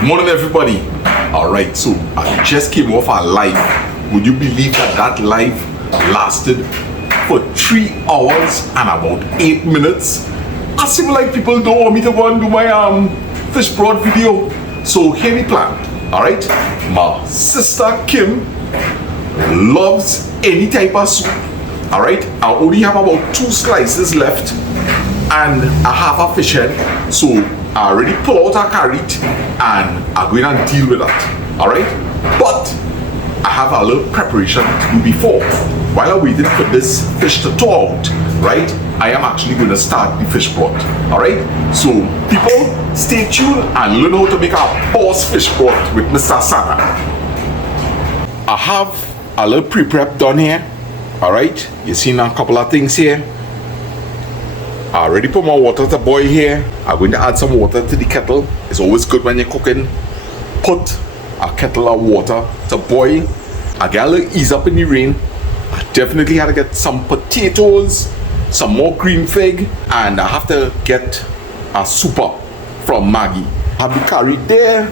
Good morning, everybody. All right, so I just came off our live. Would you believe that live lasted for 3 hours and about 8 minutes? I seem like people don't want me to go and do my fish broth video. So here we plan. All right, my sister Kim loves any type of soup. All right, I only have about 2 slices left and I have a fish head. So I already pull out a carrot and I'm going to deal with that. All right, but I have a little preparation to do before. While I'm waiting for this fish to thaw out, right, I am actually going to start the fish broth. All right, so people, stay tuned and learn how to make a boss fish broth with Mr. Sana. I have a little pre-prep done here. All right, you've seen a couple of things here. I already put my water to boil here. I'm going to add some water to the kettle. It's always good when you're cooking. Put a kettle of water to boil. I get a little ease up in the rain. I definitely had to get some potatoes, some more green fig, and I have to get a soup up from Maggie. I have the curry there.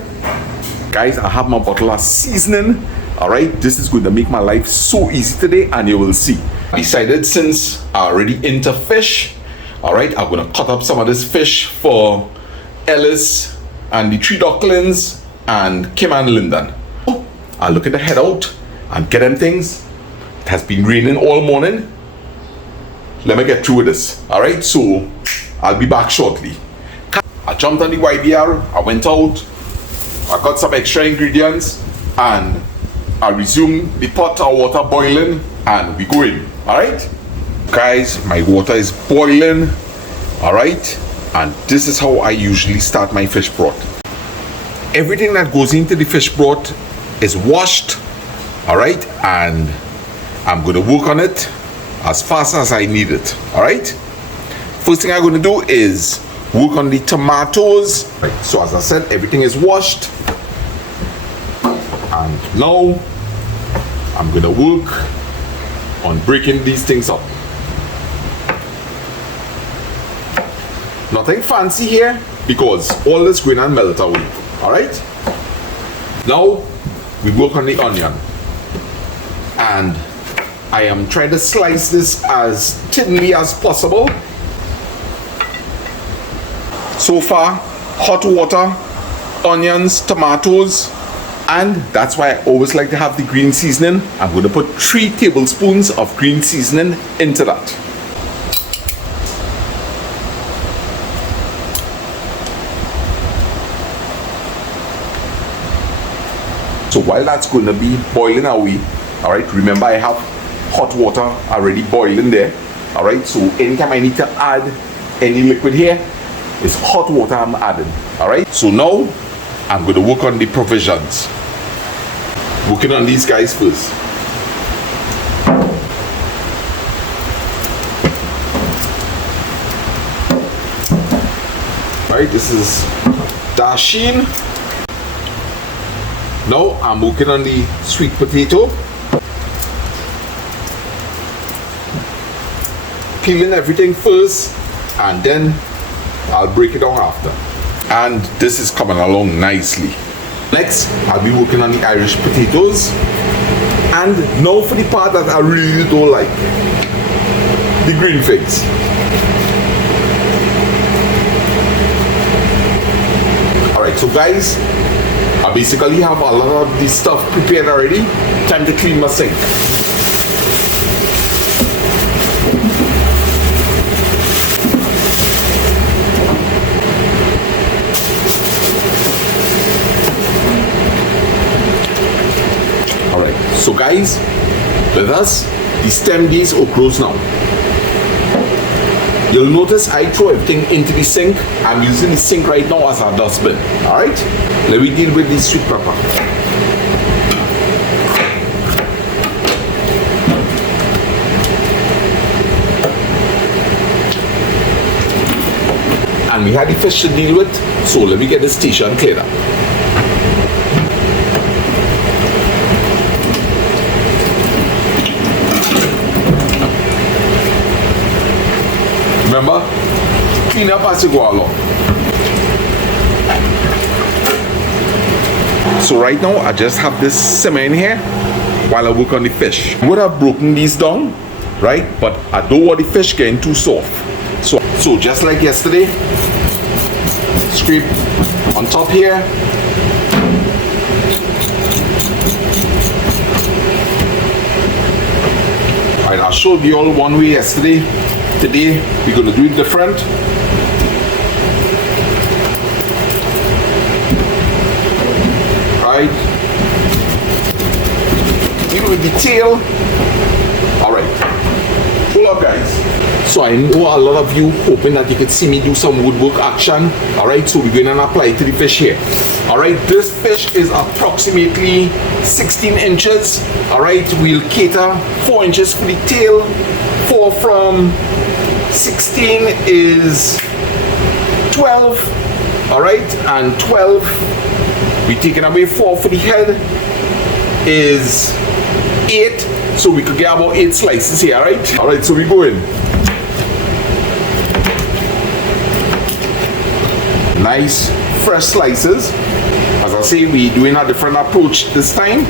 Guys, I have my bottle of seasoning. Alright, this is going to make my life so easy today, and you will see. I decided since I'm already into fish, alright, I'm going to cut up some of this fish for Ellis and the 3 ducklings and Kim and Lyndon. I'll look at the head out and get them things. It has been raining all morning. Let me get through with this. Alright, so I'll be back shortly. I jumped on the YBR, I went out, I got some extra ingredients, and I resumed the pot of water boiling, and we go in. Alright? Guys, my water is boiling. Alright? And this is how I usually start my fish broth. Everything that goes into the fish broth is washed. Alright? And I'm going to work on it as fast as I need it. Alright? First thing I'm going to do is work on the tomatoes. Right, so as I said, everything is washed. And now I'm going to work on breaking these things up. Nothing fancy here because all this going to melt away. Alright? Now we work on the onion. And I am trying to slice this as thinly as possible. So far, hot water, onions, tomatoes, and that's why I always like to have the green seasoning. I'm going to put 3 tablespoons of green seasoning into that. So while that's going to be boiling away, alright, remember I have hot water already boiling there. Alright, so anytime I need to add any liquid here, it's hot water I'm adding. Alright, so now I'm going to work on the provisions. Working on these guys first. Alright, this is dasheen. Now I'm working on the sweet potato. Peeling everything first and then I'll break it down after. And this is coming along nicely. Next, I'll be working on the Irish potatoes. And now for the part that I really don't like. The green figs. Alright, so guys, I basically have a lot of this stuff prepared already. Time to clean my sink. Alright, so guys, with us, the stem days are closed now. You'll notice I throw everything into the sink. I'm using the sink right now as a dustbin. Alright, let me deal with this sweet pepper. And we had the fish to deal with, so let me get the station cleared up. Remember, clean up as you go along. So right now I just have this simmer in here while I work on the fish. I would have broken these down, right? But I don't want the fish getting too soft. So just like yesterday, scrape on top here. Alright, I showed you all one way yesterday. Today we're gonna do it different. Right. Deal with the tail. Alright. Hold up, guys. So I know a lot of you hoping that you could see me do some woodwork action. Alright, so we're going to apply it to the fish here. Alright, this fish is approximately 16 inches. Alright, we'll cater 4 inches for the tail. 4 from 16 is 12. Alright, and 12, we're taking away 4 for the head, is 8. So we could get about 8 slices here, alright? Alright, so we go in. Nice fresh slices. As I say, we're doing a different approach this time.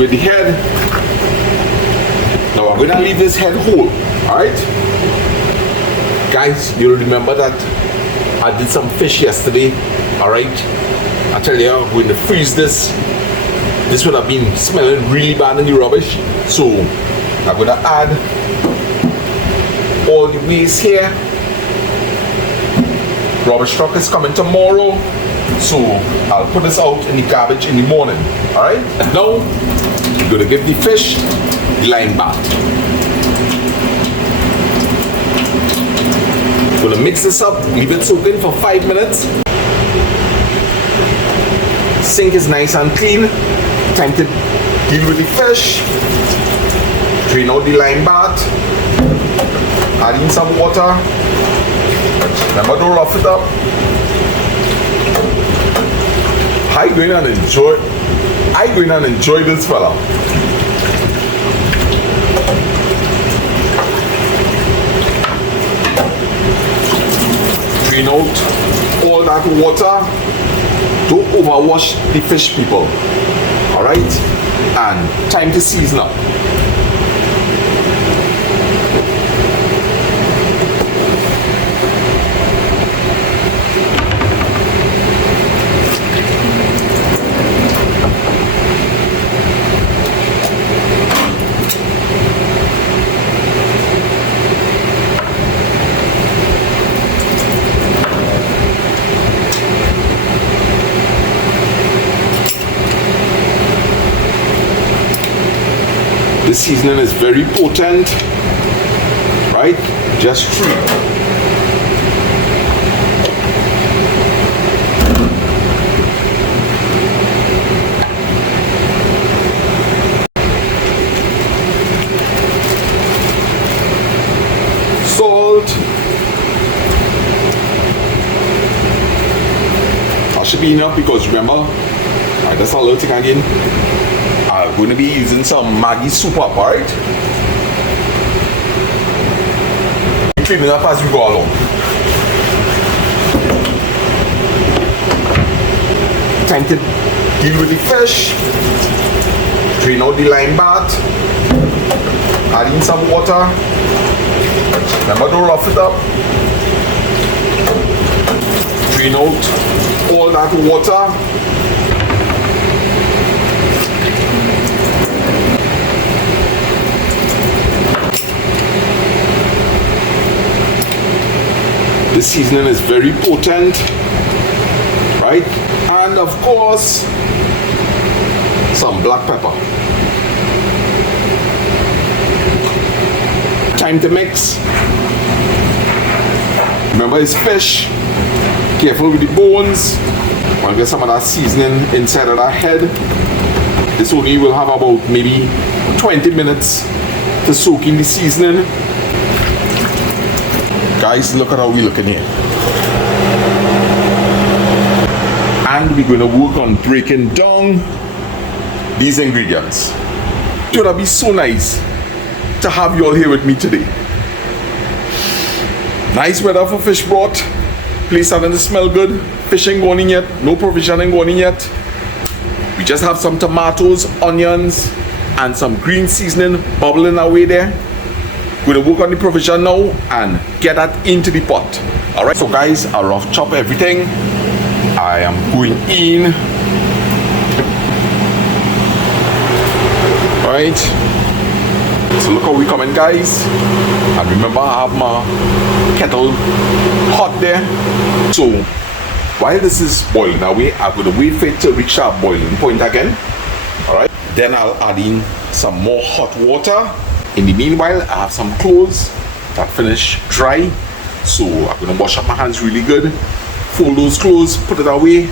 With the head. Now I'm going to leave this head whole, alright? Guys, you'll remember that I did some fish yesterday, alright? I tell you, I'm going to freeze this. This would have been smelling really bad in the rubbish. So I'm going to add all the waste here. Rubbish truck is coming tomorrow, so I'll put this out in the cabbage in the morning. Alright? And now we're going to give the fish the lime bath. Going to mix this up, leave it soaking for 5 minutes. Sink is nice and clean. Time to deal with the fish. Drain out the lime bath. Add in some water. Remember, don't rough it up. I'm going to enjoy this fella. Drain out all that water. Don't overwash the fish, people. Alright? And time to season up. This seasoning is very potent, right? Just 3. Salt. That should be enough because remember, alright, that's a little thing again. I'm going to be using some Maggi soup up, alright? Cleaning up as we go along. Time to deal with the fish. Drain out the lime bath. Add in some water. Remember, don't rough it up. Drain out all that water. This seasoning is very potent, right? And of course, some black pepper. Time to mix. Remember, it's fish. Careful with the bones. Want to get some of that seasoning inside of that head. This only will have about maybe 20 minutes to soak in the seasoning. Guys, look at how we're looking here. And we're going to work on breaking down these ingredients. It would be so nice to have you all here with me today. Nice weather for fish broth. Place starting to smell good. Fish ain't going in yet. No provision ain't going in yet. We just have some tomatoes, onions, and some green seasoning bubbling away there. Going to work on the provision now and get that into the pot. Alright, so guys, I'll rough chop everything. I am going in. Alright. So look how we coming, guys. And remember, I have my kettle hot there. So while this is boiling away, I'm going to wait for it to reach our boiling point again. Alright. Then I'll add in some more hot water. In the meanwhile, I have some clothes that finish dry. So I'm going to wash up my hands really good. Fold those clothes, put it away.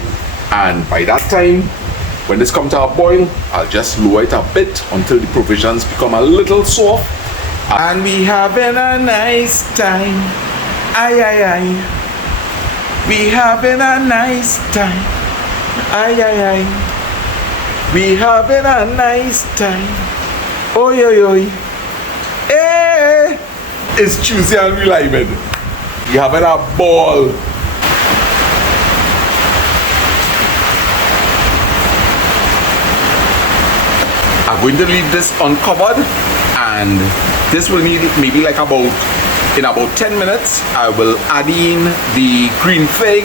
And by that time, when this comes to a boil, I'll just lower it a bit until the provisions become a little soft. And we having a nice time. Aye, aye, aye. We having a nice time. Aye, aye, aye. We having a nice time. Oi, oi, oi. Hey! It's Tuesday and we live it. We having a ball. I'm going to leave this uncovered, and this will need maybe like in about 10 minutes. I will add in the green fig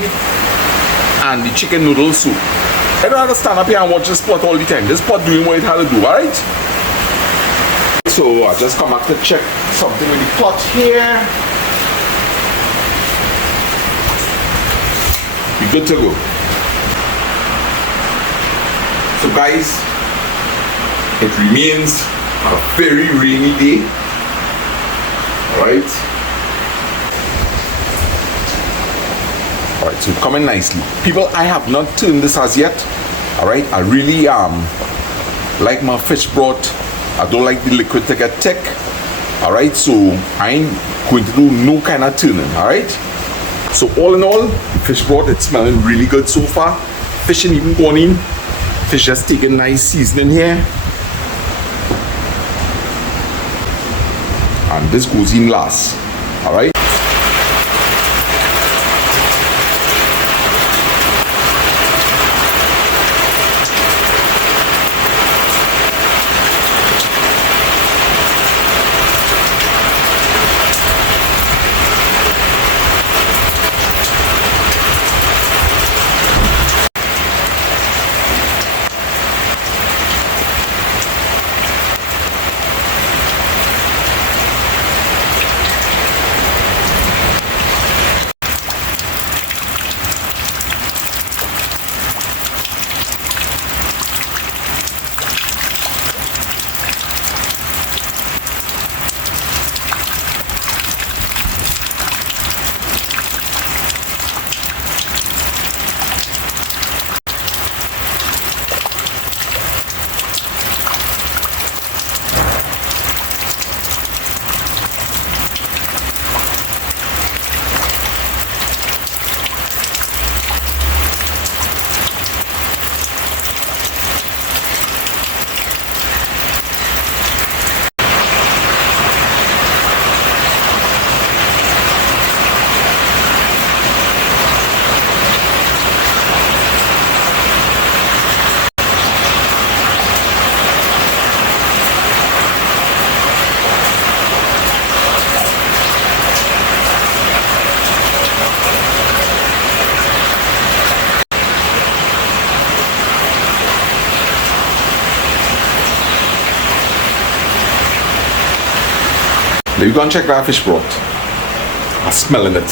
and the chicken noodle soup. I don't have to stand up here and watch this pot all the time. This pot doing what it had to do, alright? So I just come back to check something with the pot here. We're good to go. So guys, it remains a very rainy day. Alright. Alright, so coming nicely. People, I have not turned this as yet. Alright, I really like my fish broth. I don't like the liquid to get thick. Alright, so I ain't going to do no kind of turning. Alright. So all in all, the fish broth, it's smelling really good so far. Fish ain't even gone in. Fish just taking nice seasoning here. And this goes in last. Alright. Now you go and check that fish broth. I'm smelling it.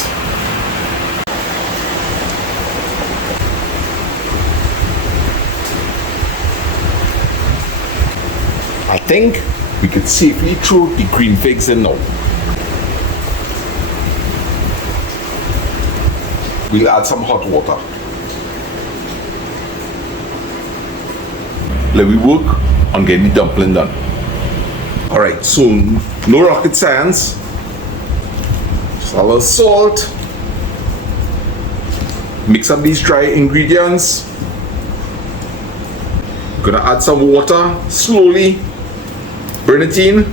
I think we could safely throw the green figs in now. We'll add some hot water. Let me work on getting the dumpling done. Alright, so no rocket science. Just a little salt. Mix up these dry ingredients. Gonna add some water slowly. Burn it in.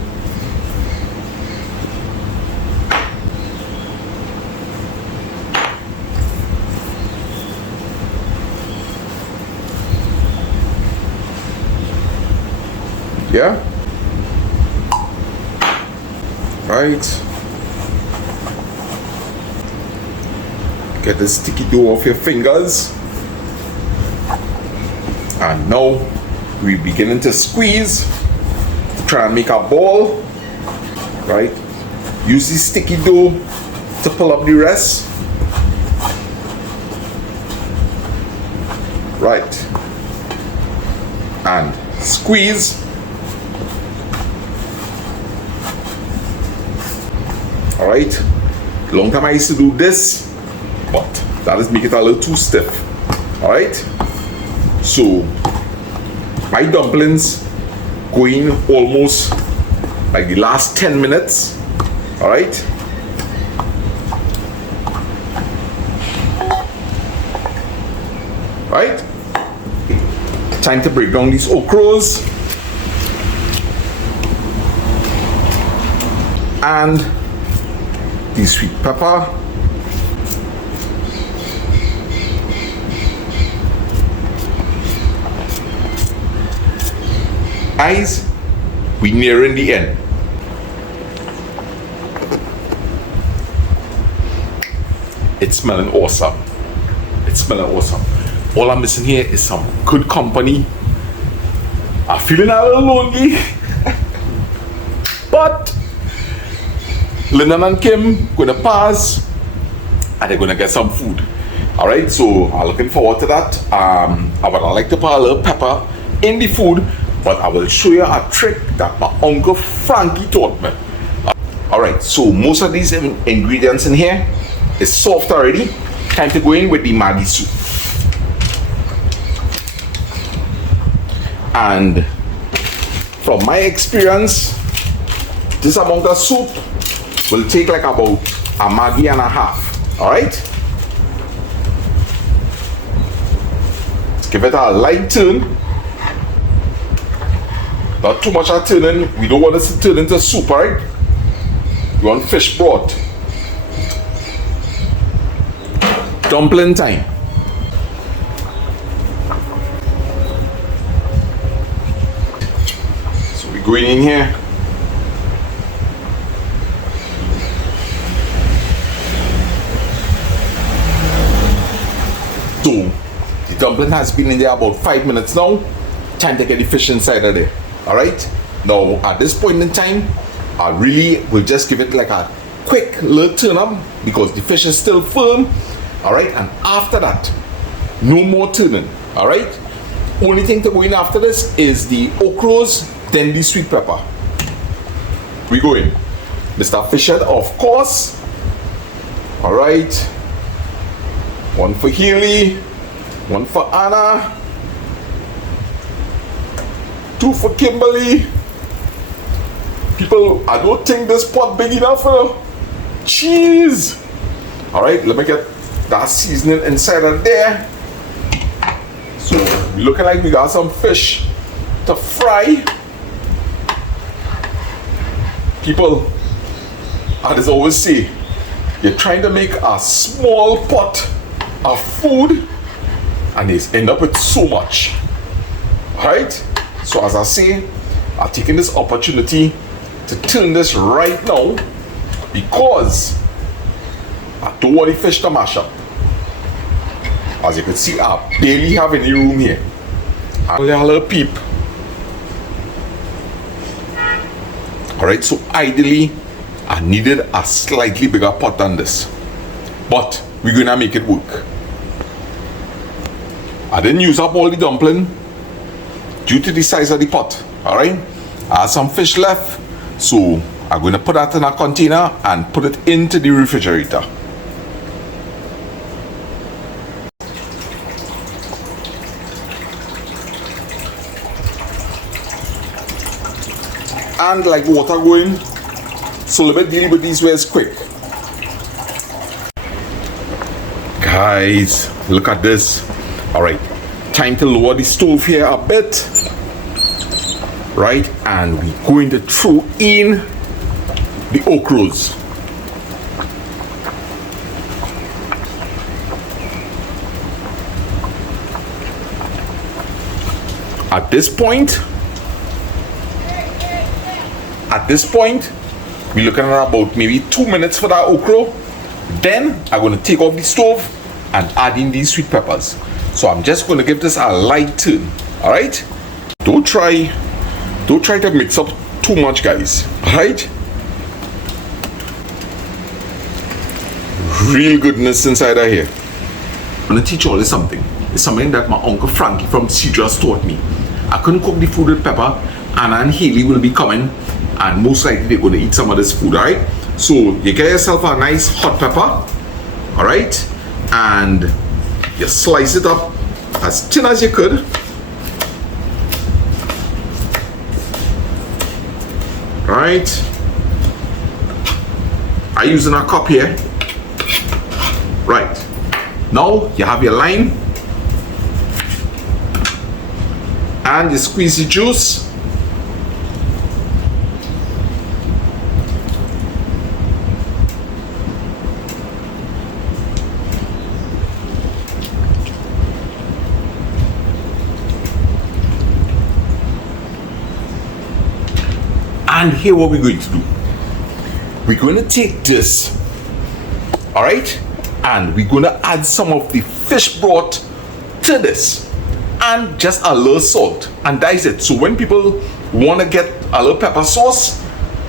Yeah? Right. Get the sticky dough off your fingers. And now we're beginning to squeeze to try and make a ball. Right? Use the sticky dough to pull up the rest. Right. And squeeze. Alright. Long time I used to do this, but that is make it a little too stiff. Alright. So my dumplings going almost like the last 10 minutes. Alright. Right. Time to break down these okras and the sweet pepper. Guys, we nearing the end. It's smelling awesome. It's smelling awesome. All I'm missing here is some good company. I'm feeling a little lonely. But Lyndon and Kim gonna pass and they're gonna get some food. Alright, so I'm looking forward to that. I would like to put a little pepper in the food, but I will show you a trick that my uncle Frankie taught me. Alright, so most of these ingredients in here is soft already. Time to go in with the Maggi soup. And from my experience, this amount of soup will take like about a Maggi and a half. Alright? Give it a light turn. Not too much of turning. We don't want this to turn into soup, alright? We want fish broth. Dumpling time. So we're going in here. So the dumpling has been in there about 5 minutes now. Time to get the fish inside of there. Alright? Now at this point in time, I really will just give it like a quick little turn up because the fish is still firm. Alright? And after that, no more turning. Alright? Only thing to go in after this is the okras, then the sweet pepper. We go in. Mr. Fisher, of course. Alright. One for Healy. One for Anna. 2 for Kimberly. People, I don't think this pot big enough for cheese. Alright, let me get that seasoning inside of there. So, looking like we got some fish to fry. People, I just always say, you're trying to make a small pot of food and they end up with so much. Alright? So as I say, I'm taking this opportunity to turn this right now because I don't want the fish to mash up. As you can see, I barely have any room here. Only a little peep. Alright, so ideally, I needed a slightly bigger pot than this. But we're gonna make it work. I didn't use up all the dumpling due to the size of the pot. Alright, I have some fish left, so I'm going to put that in a container and put it into the refrigerator. And like water going, so let me deal with these ways quick. Guys, look at this. Alright, time to lower the stove here a bit. Right, and we're going to throw in the okras. At this point, At this point, we're looking at about maybe 2 minutes for that okra. Then I'm going to take off the stove and add in these sweet peppers. So I'm just going to give this a light turn. All right? Don't try to mix up too much, guys. All right? Real goodness inside of here. I'm going to teach you all something. It's something that my Uncle Frankie from Cedars taught me. I couldn't cook the food with pepper. Anna and Haley will be coming, and most likely they're going to eat some of this food, alright? So you get yourself a nice hot pepper, alright? And you slice it up as thin as you could. Alright? I'm using a cup here. Right. Now you have your lime. And you squeeze the juice. And here what we're going to do. We're going to take this, all right, and we're going to add some of the fish broth to this, and just a little salt, and that's it. So when people want to get a little pepper sauce,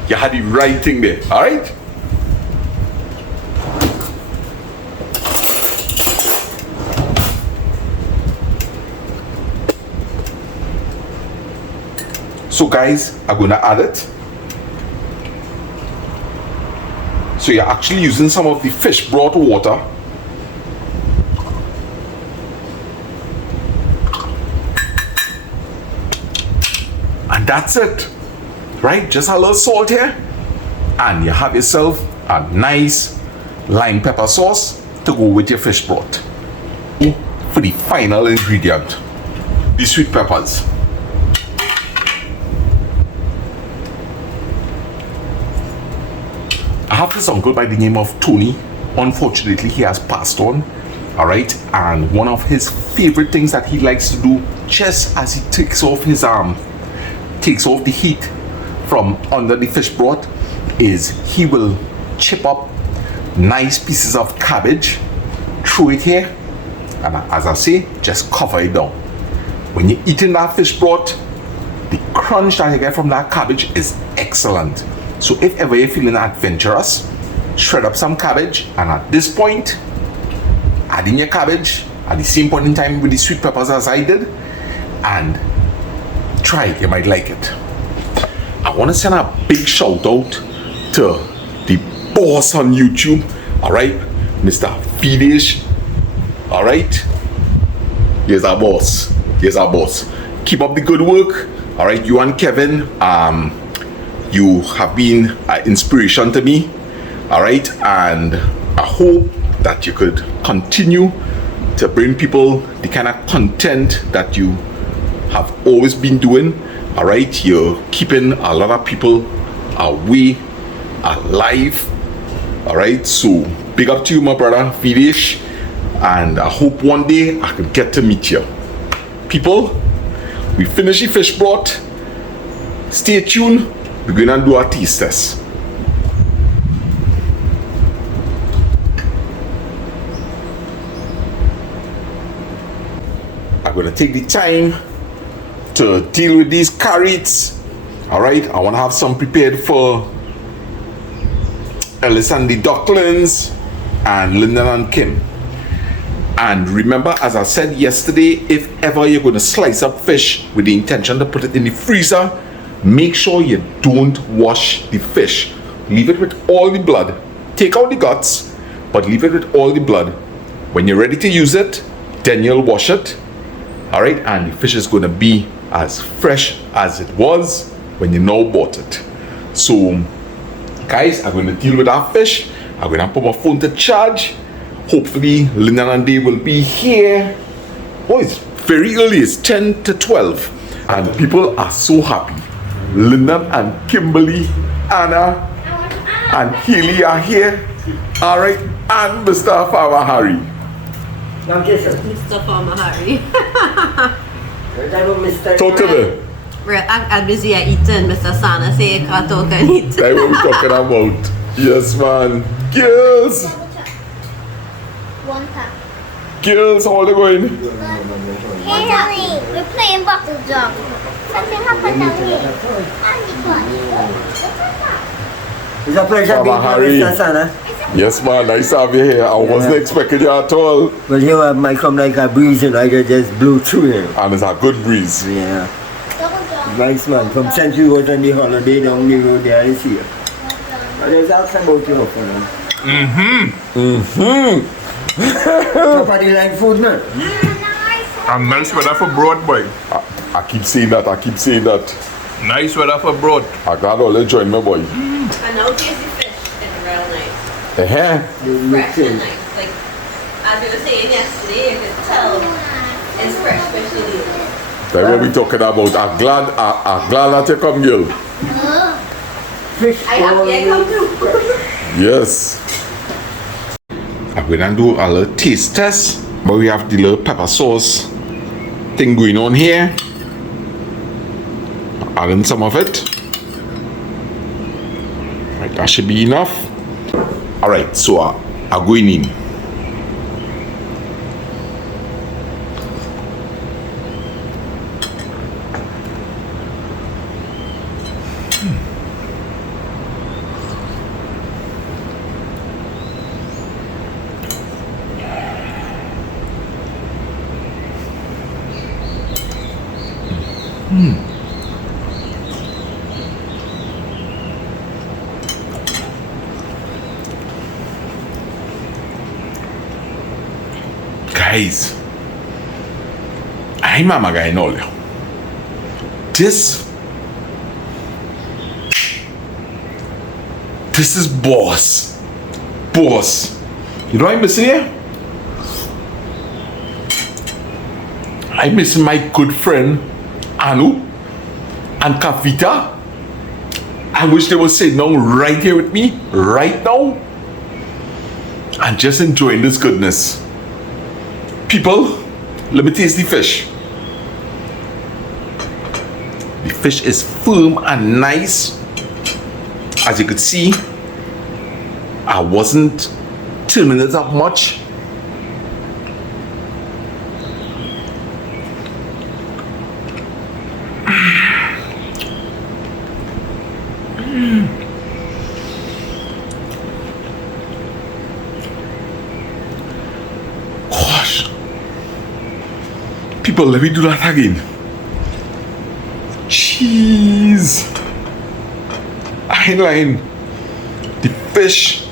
you have the right thing there, all right? So guys, I'm going to add it. So you're actually using some of the fish broth water. And that's it, right? Just a little salt here, and you have yourself a nice lime pepper sauce to go with your fish broth. For the final ingredient, the sweet peppers. I have this uncle by the name of Tony. Unfortunately, he has passed on. All right, and one of his favorite things that he likes to do, just as he takes off the heat from under the fish broth, is he will chip up nice pieces of cabbage, throw it here, and as I say, just cover it down. When you're eating that fish broth, the crunch that you get from that cabbage is excellent. So if ever you're feeling adventurous, shred up some cabbage, and at this point, add in your cabbage at the same point in time with the sweet peppers as I did, and try it. You might like it. I want to send a big shout out to the boss on YouTube, all right, Mr. Fidish. All right, here's our boss. Keep up the good work. All right, you and Kevin, you have been an inspiration to me, all right, and I hope that you could continue to bring people the kind of content that you have always been doing, all right. You're keeping a lot of people away, alive, all right. So big up to you, my brother Fidish, and I hope one day I could get to meet you. People, we finish the fish broth. Stay tuned. We're going to do our taste test. I'm going to take the time to deal with these carrots. All right, I want to have some prepared for Ellis and the ducklings and Lyndon and Kim. And remember, as I said yesterday, if ever you're going to slice up fish with the intention to put it in the freezer, make sure you don't wash the fish. Leave it with all the blood. Take out the guts, but leave it with all the blood. When you're ready to use it, then you'll wash it. All right, and the fish is going to be as fresh as it was when you now bought it. So, guys, I'm going to deal with our fish. I'm going to put my phone to charge. Hopefully, Lyndon and Dave will be here. Oh, it's very early. It's 10 to 12. And people are so happy. Lyndon and Kimberly, Anna, and Haley are here. All right, and Mr. Farmer Harry. Mr. Farmer Harry. Talk to them. I'm busy eating, Mr. Sana say you can't talk and eat. That's what we're talking about. Yes, man. Girls! One tap. Girls, how are they going? Hey, Daddy, we're playing bottle jump. Something happened down here. It's a pleasure Mama being Harry. here, Mr. Sana. Yes, man. Nice to have you here. I wasn't expecting you at all. But you know, might come like a breeze, you know, I can just blow through here. And it's a good breeze. Yeah. Double jump. Nice man. From St. You was on the holiday down the road there, I see you. I just asked about you, for now. Top of the line food, man. And nice weather for broth, boy. I keep saying that. I keep saying that. Nice weather for broth. I'm glad all you join me, boy. And now tasty fish is real nice. Fresh and nice. Like, as we were saying yesterday, you can tell it's fresh fish today. That's what we're talking about. I'm glad that you come, girl. Fish I have ball. to come too. Yes. I'm gonna do a little taste test, but we have the little pepper sauce thing going on here. Adding some of it. Right, that should be enough. Alright, so I'm going in. Guys, I'm a guy in all. This is boss. Boss. You know what I'm missing here? I'm missing my good friend Anu and Kavita. I wish they were sitting down right here with me, right now, and just enjoying this goodness. People, let me taste the fish. The fish is firm and nice. As you could see, I wasn't turning it up much. Gosh. People, let me do that again. Cheese. I ain't lying. The fish,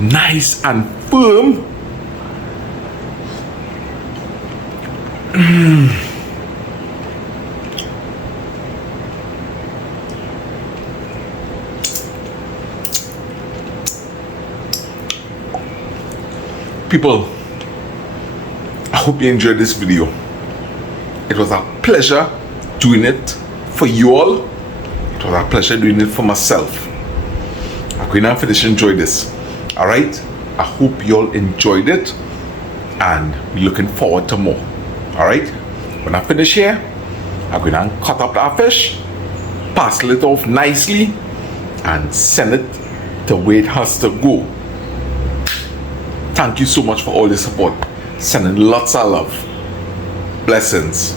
nice and firm. People, I hope you enjoyed this video. It was a pleasure doing it for you all. It was a pleasure doing it for myself. I'm going to finish enjoy this. Alright? I hope you all enjoyed it. And we're looking forward to more. Alright? When I finish here, I'm going to cut up that fish, parcel it off nicely, and send it to where it has to go. Thank you so much for all the support. Sending lots of love. Blessings.